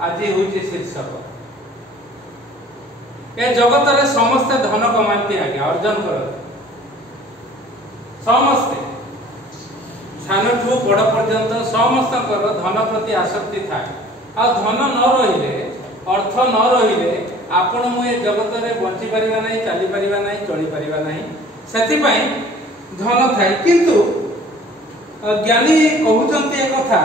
आज हूँ शीर्षक। ए जगत रे समस्ते धन कमाती आज्ञा अर्जन कर समस्ते सान ठू बड़ पर्यंत समस्त धन प्रति आसक्ति थाए। आ धन न रहिले अर्थ न रहिले आपण मुझे जगत रे बंची परिबा नहीं, चली परिबा नहीं, चली परिबा नहीं। सेतिपई धन थाए किंतु ज्ञानी कहउचंती एक कथा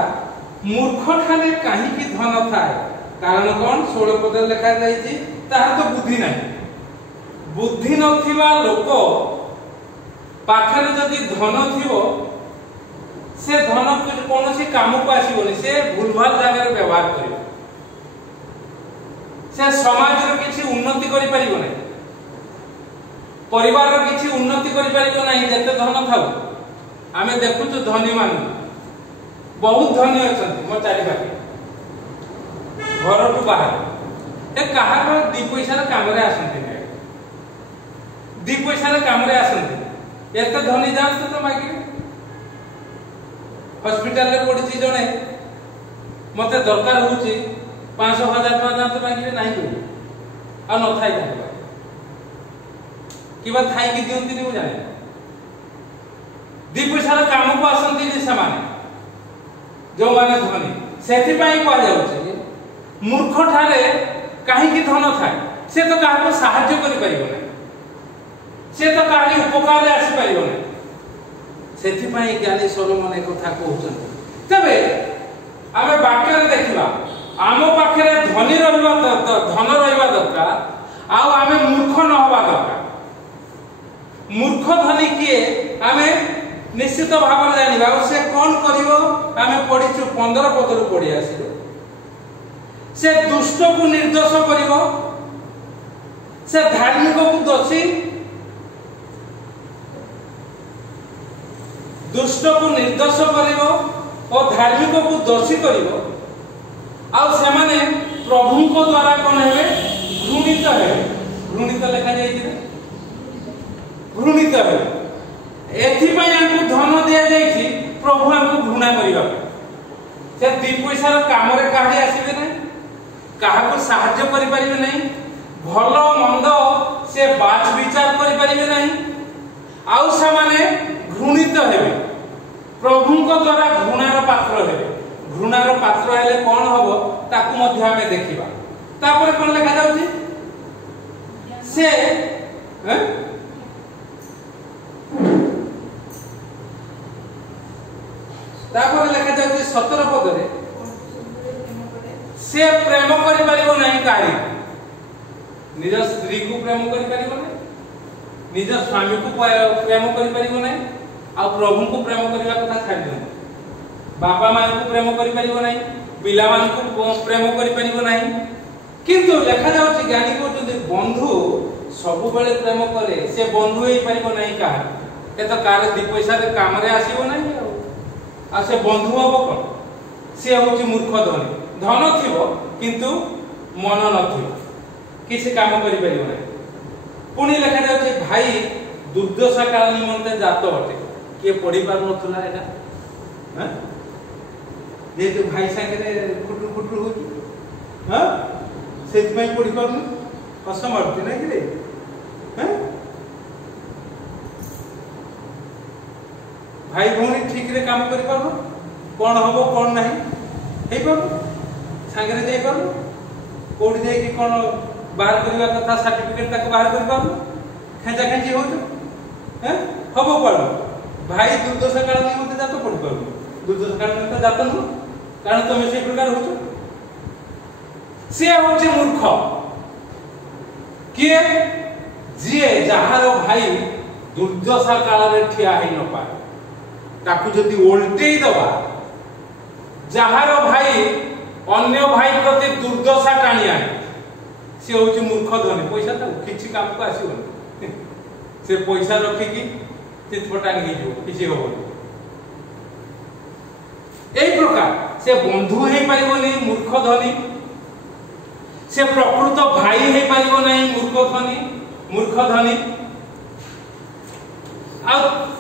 मूर्ख ठाने काहे कि धन थाए कारण कोन 16 पद लिखा जाईची तार तो बुद्धि नहीं। बुद्धि नथिबा लोक पाखरे जदि धन थिबो से धन कोनोसी काम को आसीबोनी, से भूलभाल जगह व्यवहार करिवो, से समाज रो किछि उन्नति करि परिबो नै, परिवार रो किछि उन्नति करि परिबो नै। जते धन थाउ आमे देखुछु धनी मान बहुत धनी अछंती मो चारि पाखे घर टू बाहर ए कहार दी पैसा काम रे आसंती नै, दी पैसा काम रे आसंती एते धनी जांस तो मागी हॉस्पिटल रे पड़ी जने मते दरकार होची 500,000 टका जांत मागी नाही को आ न थाई जाबा किबा थाई कि दियंती नि जाने दी पैसा काम को आसंती नि समान जो माने धनी। सेति पई को जाउची मूर्ख ठारे काहे कि धन थाए से तो काहे को सहायता करि परिबो नै, से तो काहे उपकार रे आसी परिबो नै। सेति पई ज्ञानी सोलोमन एक कथा कहउछन। तबे आमे वाक्य रे देखिबा आम पाखे धनी रहिबा धन रहिबा दरकार आ आमे मूर्ख न होबा दरकार। मूर्ख धनी किए आमे निश्चित भाव में जानिबा से कोन करिवो आमे पढिछु 15 पद रु पढि आसिबो। से दुष्ट को निर्दोष करिवो, से धार्मिक को दोषी, दुष्ट को निर्दोष करिवो और धार्मिक को दोषी करिवो। आ से माने प्रभु को द्वारा कोन हेबे घृणित हेबे। घृणित लिखा जाई जे घृणित हेबे। एथि पई हमकु धन दिया जाई छी प्रभु हमकु घृणा करिबा। से दी पैसा काम रे काहे आसीबे नै, काहा को सहायता करि परिबे नै, भलो मंद से बात विचार करि परिबे नै। आउ से माने घृणित हेबे, प्रभु को द्वारा घृणार पात्र हेबे। घृणार पात्र हेले कोन हबो ताकू मध्य हमें देखिबा। तापर कोन लिखा जाउची से तापर लिखा जाउची 17 पद रे से प्रेम करि परिबो नहीं काई निज स्त्री को प्रेम करि परिबो नहीं, निज स्वामी को प्रेम करि परिबो नहीं, आ प्रभु को प्रेम करिबा कथा छाडी दे। बापा मां को प्रेम करि परिबो नहीं, पिला मान को प्रेम करि परिबो नहीं। किंतु लिखा जाउची ज्ञानी को जदि बंधु सब बेले प्रेम करे से बंधु होई परिबो नहीं का ए तो कार दी पैसा रे काम रे आसीबो नहीं आ से बंधु हबो कोन से होची मूर्ख धनी। धन थिबो किंतु मन नथिबो किसी काम करि परिबो नहीं। पुनी लिखा जाउची भाई दुर्दशा काल निमंते जात अटे के पढि पार नथुला एटा ह जे तो भाई संगे खुटु खुटु होची ह सेत में पढि पारनु असमर्थ नै कि रे ह भाई भौणी ठीक रे काम करि पारबो कोन हबो कोन नाही हे पारबो संगे जाई पारबो कोडी जाई कि कोन बाहर करबा कथा सर्टिफिकेट तक बाहर कर पारबो खेजा खेजी होतो ह हबो पारबो। भाई दुर्दशा काल निमंते जातो पढि पारबो, दुर्दशा काल निमंते जातो न कारण तुम से प्रकार होतो। से होचे मूर्ख किए जे जहार भाई दुर्दशा काल रे ठिया हे न पाए ताकू जदी उल्टेई दबा, जहार भाई अन्य भाई प्रति दुर्दशा टाणी आए से होची मूर्ख धनी। पैसा तो किछि काम को आसीबो से पैसा रखी कि चितपटानी हे जो किछि होबो। एई प्रकार से बंधु हे परिबोनी मूर्ख धनी, से प्रकृत भाई हे परिबो नै मूर्ख धनी आ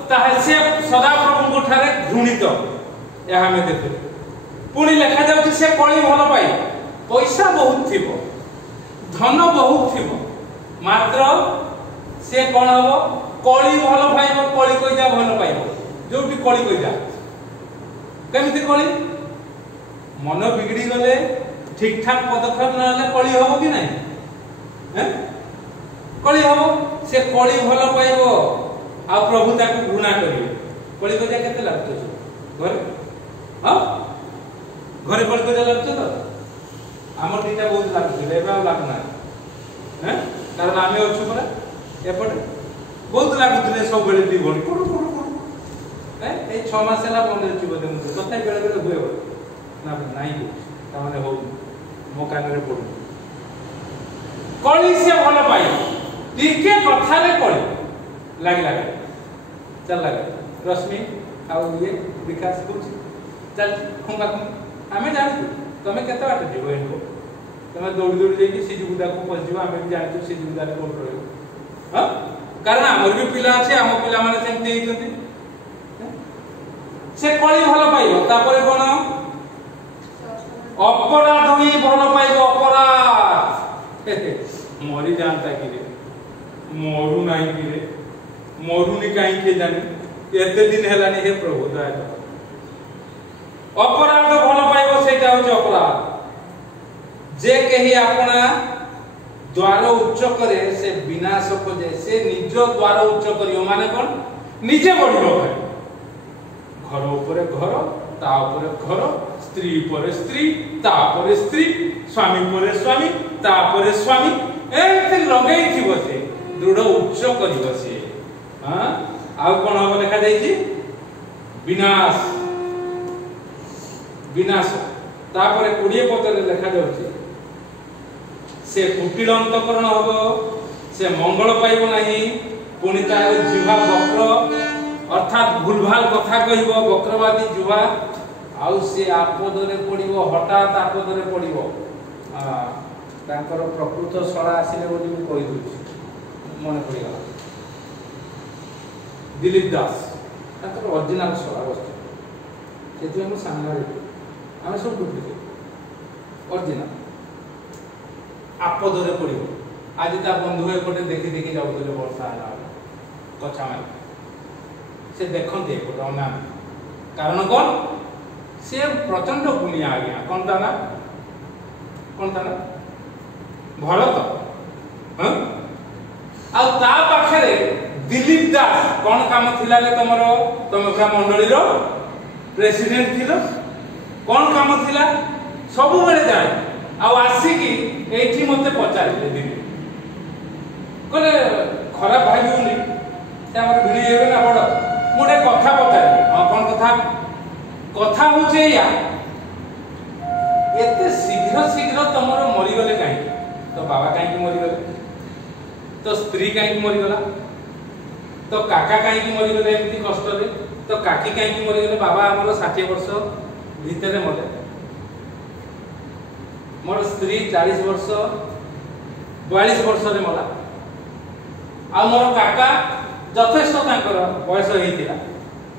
ताहे से सदा प्रभु को ठारे घृणित यह हमें देखु। पुणी लिखा जाउची से कଳି भल पाई पैसा पैसा बहुत थी, धन बहुत थी, मात्र से कौन हम कली भल पाइब, कली कईजा भल पाइब, जो कली कईजा केमिति कली मन बिगड़ी गले ठीक ठाक पदक्षेप ना कली हम कि नहीं, कली हम से कली भल पाइब आ प्रभु ताको घृणा करिवे। कली कईजा केते लागतो घर, हां घरे कली कईजा लागतो तो हमर दिटा बहुत लागतो, एबा लागना हैं, कारण आमे अछु परा एपटे बहुत लागुतले सब बेले दी भणी कुडु कुडु कुडु ए 6 मास हला बंद अछि बदे मुझे तथाय बेले बेले हुए ना नाही ता माने हो मो कानरे पडु कली से भल पाई टिके कथा रे कली लाग लाग चल लाग रश्मि आ ये विकास कुछ चल खुंगा हमें जान तमे केते बाटे जीव इनको तमे दौड़ी दौड़ी लेके सीजु गुदा को पहुंचबो, हमें भी जानछु सीजु गुदा रे कोन रहयो, हां कारण हमर भी पिला अछि, हम पिला माने सेमते हेइछथि से कली भल पाइबो तापर कोन अपराध ही भल पाइबो, अपराध मरि जानता कि रे मरु नाही कि रे मरुनी काई के जाने एते दिन हेलानी हे प्रभु दया अपराध भल पाइबो सेटा होछ अपराध जे कही अपना द्वार उच्च करे से विनाश खोजे, से निज द्वार उच्च करियो माने कोन निजे बढ़ियो घर ऊपर घर ता ऊपर घर स्त्री पर स्त्री ता पर स्त्री स्वामी पर स्वामी ता पर स्वामी एते लगेई थिबो से दृढ़ उच्च करियो से, हां आ कोन हम लिखा जाई छी विनाश विनाश तापर 20 पदरे लिखा जाउची से कुटिल अंतकरण हबो, से मंगल पाइब नाही, पुनि तार जिह्वा वक्र अर्थात भूलभाल कथा कहिबो, वक्रवादी जिह्वा आउ से आपदरे पडिबो, हठात आपदरे पडिबो, तांकर प्रकृत सळा आसिले बोली मु कहि दोछि मन पडिगला दिलीप दास तांकर ओरिजिनल सळा वस्तु सेतु हम सामने हम सब डुप्लिकेट ओरिजिनल आपदरे पड़ो आज ता बंधु एपटे देखी देखी जाऊे वर्षा कछा मार से देखते एपटे अना कारण कौन से प्रचंड गुणिया आज्ञा कौन ता ना भरत हाँ आ पाखे दिलीप दास कौन काम थिला रे तमरो तुम पूरा मंडली रो प्रेसिडेंट थिलो कौन काम थिला सब बेले जाए आसिकी एठी मते पचारे दिन कहले खराब भाईबुनी से हमर भिड़ी हेबे ना बड़ मोटे कथा पचारे हां कोन कथा कथा होचे या एते शीघ्र शीघ्र तमरो मरि गले काई तो बाबा काई की मरि गले तो स्त्री काई की मरि गला तो काका काई की मरि गले एमती कष्ट रे तो काकी काई की मरि गले बाबा हमर 60 वर्ष भीतर मले मोर स्त्री 40 वर्ष 42 वर्ष रे मला आ मोर काका यथेष्ट तांकर बयस हेतिला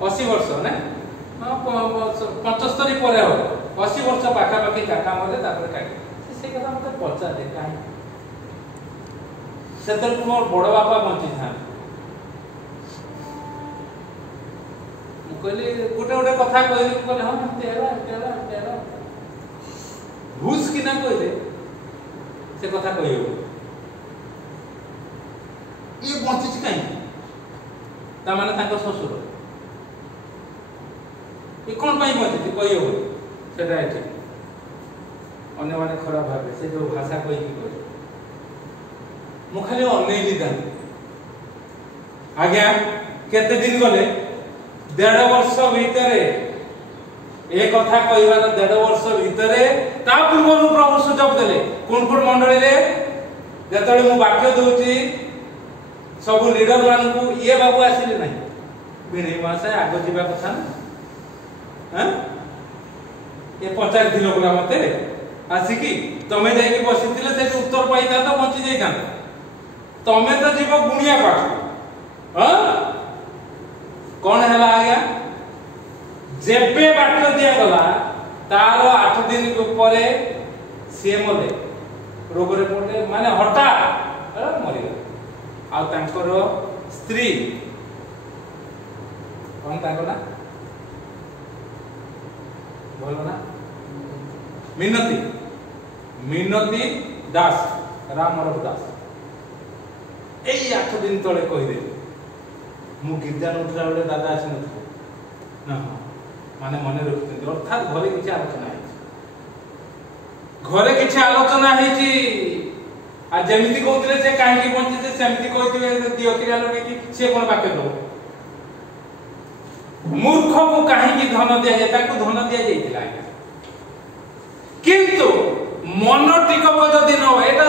80 वर्ष ने 75 परे हो 80 वर्ष पाखा पाखी काका मले तापर काकी से कथा मते पचा दे काई सेतर मोर बड़ बापा बंची था मु कहली गोटे कथा कहली कहले हां तेरा घुस कि ना कहले से कथा कहियो ये बंची काई ता माने तांको ससुर ये कोन पाई बंची कहियो सेटा एठी अन्य माने खराब भाबे से जो भाषा कहि कि कहि मु खाली अनेली दान आज्ञा केते दिन गले 1.5 वर्ष भीतरे ए कथा कहिबार 1.5 वर्ष भीतरे ता पूर्व प्रभु सुजोग देले कोनपुर मंडली रे जतले मु वाक्य दोची सब लीडर मान को ये बाबू आसिले नहीं बिणी मासे आगो जीवा कथा हां ये पचार दिनो गुला मते आसिकी तमे जाई के बसितिले से उत्तर पाइता तो बंची जाइता तमे तो जीव गुणिया पाठ हां कौन हैला आज्ञा जेबे बाक्य दिया गला तार 8 दिन परे सी मले रोग रे पड़े माने हठात मरीगले आ तांकर स्त्री कौन तांकर ना बोलो ना मिनती मिनती दास रामरव दास एई 8 दिन तले कहि दे मु गिरजान उठला बेले दादा आसी नथि ना माने मने रखिते अर्थात घरे किछि आलोचना है घरे किछि आलोचना हेछि आ जेमिति कहउतले से काहे की बंची से सेमिति कहथिबे दियो क्रिया लगे कि से कोन वाक्य दो मूर्ख को काहे की धन दिया जाय ताकू धन दिया जायतिला किंतु मन टिकक जदि न एटा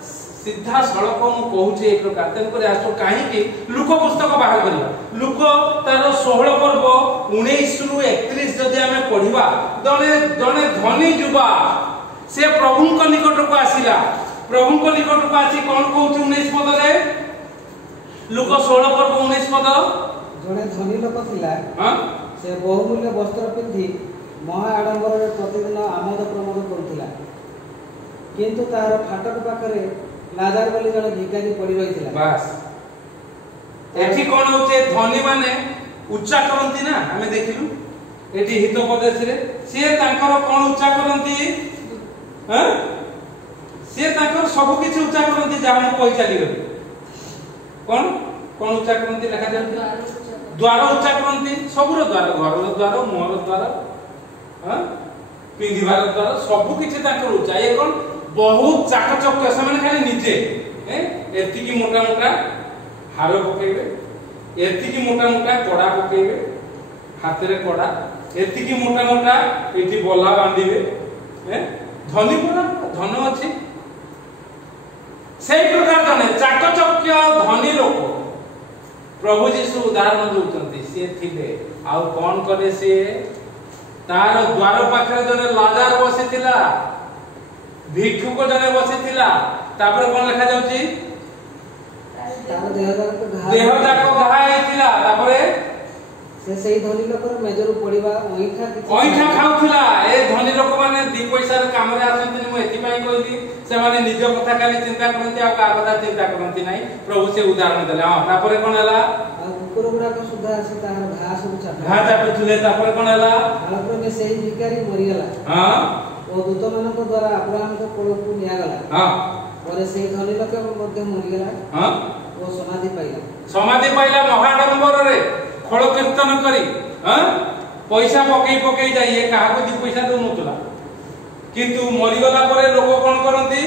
सीधा सड़क मु कहूची एक प्रकार तेन करे आसो काहे की लुक पुस्तक बाहर करिवा लुक तार 16 पर्व 19 रु 31 जदि हमें पढिबा जने जने धनी जुबा से प्रभु को निकट को आसीला प्रभु को निकट को आसी कोन कहूची 19 पद रे लुक 16 पर्व 19 पद जने धनी लोक थिला हां से बहुमूल्य वस्त्र पिंधि महा आडंबर रे प्रतिदिन आमोद प्रमोद करथिला किंतु तार फाटक पाखरे लाजार बोली जने भिखारी पड़ी रहिथिला बस एठी कोन होचे धनी माने उच्चा करंती ना हमें देखिलु एठी हितोपदेश रे से तांकर कोन उच्चा करंती ह से तांकर सब किछि उच्चा करंती जा हम कहि चली गली कोन कोन उच्चा करंती लिखा जाय द्वार उच्चा करंती सबरो द्वार घरर द्वार मोहर द्वार ह पिंदिबार द्वार सब किछि तांकर उच्चा ए कोन बहुत चाकचक्य से खाली निजे एति की मोटा मोटा हार पकेबे एति की मोटा मोटा कड़ा पकेबे हाथ रे कड़ा एति की मोटा मोटा एठी बल्ला बांधीबे धनी पुरा धन अछि सेई प्रकार जने चाकचक्य धनी लोक प्रभु जीशु उदाहरण दउचंती से थिले आ कोन करे से तार द्वार पाखरे जने लाजार बसिथिला भिक्षुक जने बसिथिला तापर कोन लिखा जाउची तार देह जाको घा हेतिला तापरे से सेई धनी लोकर मेजर पड़िबा ओइठा खाउथिला ए धनी लोक माने 2 पैसा रे काम रे आसंती मु एथि पई कहली से माने निज कथा खाली चिंता करंती आ का कथा चिंता करंती नाही प्रभु से उदाहरण देले हां तापरे कोन हला आ कुकुर गुडा को सुधा आसी तार घा सब छाटा घा चाटुथिले तापरे कोन हला हालपुर में सेई भिखारी मरि गेला हां ओ दूत मानक द्वारा अब्राहम को कोल को निया गला हां और सेई धनी लोक मध्ये मरि गेला हां ओ समाधि पाइला महाडंबर रे खळ कीर्तन करी हां पैसा पकई पकई जाइए काहा को 2 पैसा दउ नतला किंतु मरि गला परे लोक कोन करंती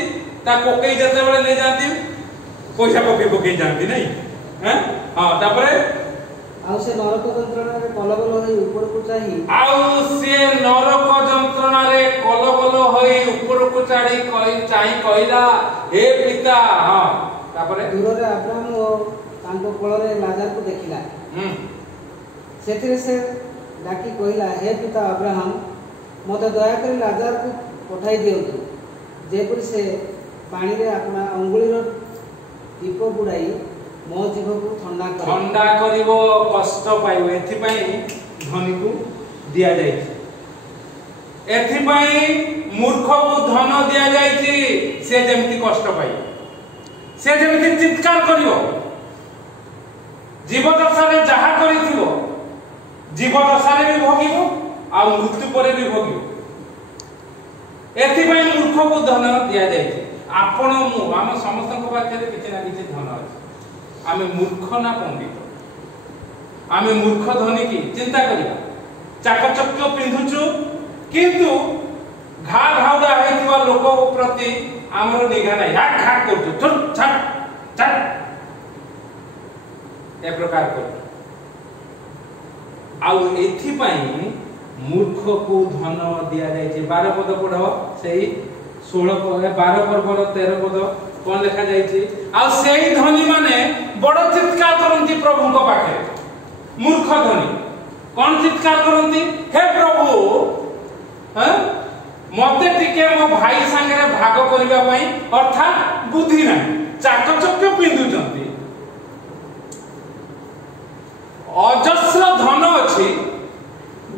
ता पकई जते बेले ले जाती पैसा पकई पकई जाती नहीं हैं हां तापरे आउ से नरक जंत्रणा रे कलबल होई ऊपर को चाही आउ से नरक जंत्रणा रे कलबल होई ऊपर को चढ़ी कहि चाहि कहिला हे पिता हां तापरे दूर रे अब्राहम तांको कोल रे लाजार को देखिला सेथिरे से डाकी कहिला हे पिता अब्राहम मते दया कर लाजार को पठाई दियंतु जेपुर से पानी रे अपना अंगुली रो दीप बुडाई मो जीव को ठंडा करिवो कष्ट पाइबो एथि पई धनी को दिया जाय एथि पई मूर्ख को धन दिया जायछि से जेमति कष्ट पाइ से जेमति चित्कार करिवो जीवदशा रे जहा करिथिबो जीवदशा रे भी भोगिबो आ मृत्यु परे भी भोगिबो एथि पई मूर्ख को धन दिया जायछि आपण मु हम समस्त को पाखरे किछि ना किछि धन अछि आमे मूर्ख ना पंडित आमे मूर्ख धनी की चिंता करिया चाकचक्य पिंधुचु किंतु घा घाउडा हेतिबा लोक प्रति हमरो निघा नाही हाक हाक करछु चल छट छट ए प्रकार कर आउ एथि पई मूर्ख को धन दिया जाय छै 12 पद पढो सेही 16 पद 12 पर्व 13 पद कोन लिखा जाय छै आ सेही धनी माने बड़ चित्कार करंती प्रभु को पाखे मूर्ख धनी कोन चित्कार करंती हे प्रभु हैं मते टिके मो भाई संगे भाग करिबा पई अर्थात बुद्धि ना चाकचक्य पिंदु जंती अजस्र धन अछि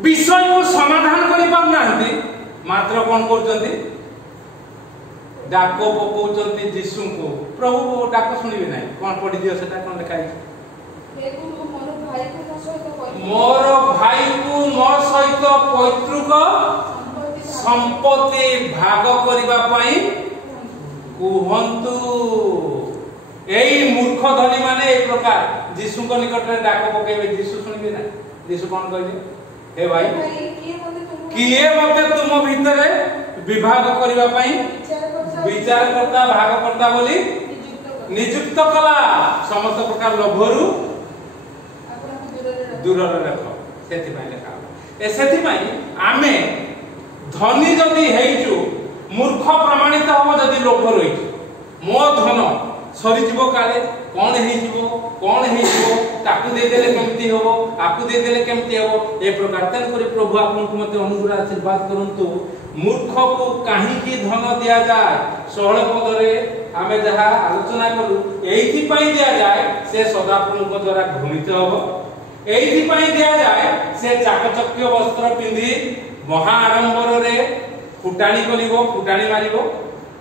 विषय को समाधान करि पार नांती मात्र कोन करजंती डाक पकाउछन्ति यीशु को प्रभु डाक सुनिबे नै कोन पढि दियो सेटा कोन लिखाइ हे गुरु मोर भाई को मो सहित पैतृक संपत्ति भाग करबा पई कुहंतु एई मूर्ख धनी माने एक प्रकार यीशु को निकट रे डाक पकेबे यीशु सुनिबे ना यीशु कोन कहले हे भाई किए मते तुम भीतरे विभाग करबा पई विचार करता भाग करता बोली नियुक्त कला समस्त प्रकार लोभरु दूर रख सेति पई लेखा ए सेति पई आमे धनी जदि हेइचु मूर्ख प्रमाणित हो जदि लोभ रही मो धन सरी जीवो काले कौन हे जीवो ताकू दे देले केमती हो आकू दे देले केमती हो ए प्रकार तन करी प्रभु आपन को मते अनुग्रह आशीर्वाद करंतु मूर्ख को काहे की धन दिया जाय 16 पद रे आमे जहा आलोचना करू एथि पई दिया जाय से सदाप्रभु को द्वारा घृणित हो एथि पई दिया जाय से चाकचक्य वस्त्र पिंदी महा आडंबर रे फुटाणी करिवो फुटाणी मारिवो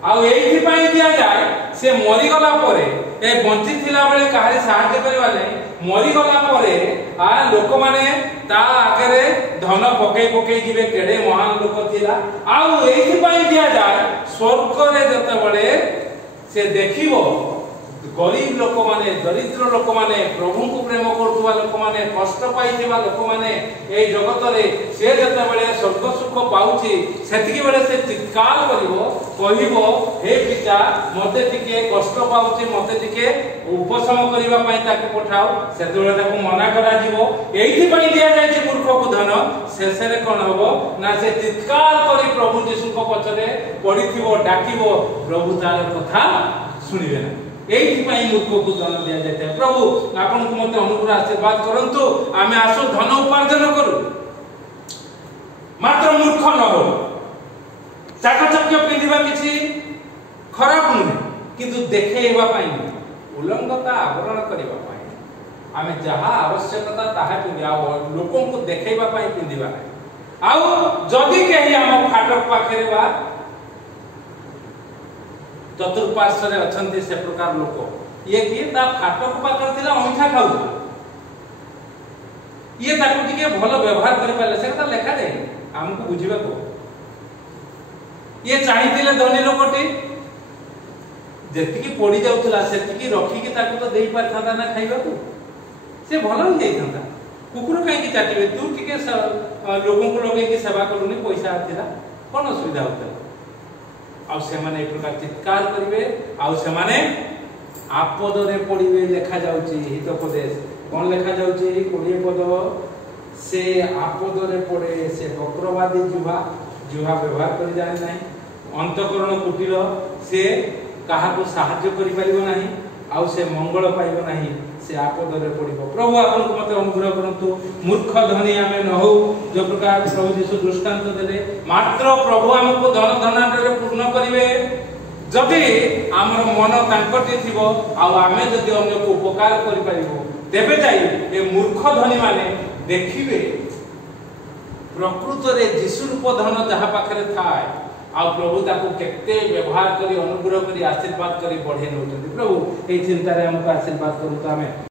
आउ एथि पई दिया जाय से मरि गला परे ए बंची थिला बेले काहरी सहायता करबा नै मरि गला परे आ लोक माने ता आगरे धन पकई जिवे केडे महान लोक थिला आउ एथि पई दिया जाय स्वर्ग रे जते बेले से देखिवो गरीब लोक माने दरिद्र लोक माने प्रभु को प्रेम करतुवा लोक माने कष्ट पाइथिबा लोक माने ए जगत रे से जते बेले स्वर्ग सुख पाउची सेतिकी बेले से चित्कार करिवो कहिवो हे पिता मते टिके कष्ट पाउची मते टिके उपशम करिवा पई ताके पठाओ सेते बेले ताको मना करा जीवो एथि पई दिया जाय छै मूर्ख को धन शेष रे कोन होबो ना से चित्कार करी प्रभु यीशु को पछरे पडिथिबो डाकिबो प्रभु तार कथा सुनिबे ना एथि पई मूर्ख को धन दिया जाय प्रभु आपन को मते अनुग्रह आशीर्वाद करंतु आमे आसो धन उपार्जन करू मात्र मूर्ख न हो चाकचक्य पिंदिबा किछि खराब नुहे किंतु देखेइबा पई उलंघता आवरण करिबा पई आमे जहा आवश्यकता ताहा पिंदिया लोकन को देखेइबा पई पिंदिबा आउ जदि केही हम फाटक पाखरे बा चतुर्पार्श्व अछंती से प्रकार लोक ये कि ता फाटक पाकर थिला अंठा खाउ ये ताकू टिके भलो व्यवहार करि पाले सेटा लेखा दे हमको बुझिबा को ये चाहितिले धनी लोकटी जेतिकी पड़ी जाउतला सेतिकी रखी के ताकू तो देई पारथांता ना खाइबा को से भलो ही देइथांता कुकुर काहे की चाटिबे तू टिके लोगन को लगे की सेवा करूनी पैसा आथिला कोन असुविधा होता आ से माने एक प्रकार चित्कार करिवे आ से माने आपद रे पड़िवे लेखा जाउची हितोपदेश कोन लेखा जाउची 20 पद से आपद रे पड़े से वक्रवादी जुहा व्यवहार करि जाने नाही अंतकरण कुटिल से काहा को सहाय्य करि परिबो नाही आ से मंगल पाइबो नाही से आपद रे पड़िबो प्रभु आपन को मते अनुग्रह करंतु मूर्ख धनी आमे न हो जो प्रकार प्रभु यीशु दृष्टांत देले मात्र प्रभु हमको धन धनाढ्य रे पूर्ण करिवे जदि हमर मन तांकटी थिबो आ आमे जदि अन्य को उपकार करि परिबो तेबे जाई ए मूर्ख धनी माने देखिबे प्रकृत रे यीशु रूप धन जहा पाखरे थाय आ प्रभु ताको केते व्यवहार करी अनुग्रह करी आशीर्वाद करी बढ़े नउतନ୍ତି प्रभु ए चिंता रे हमको आशीर्वाद करू त हमें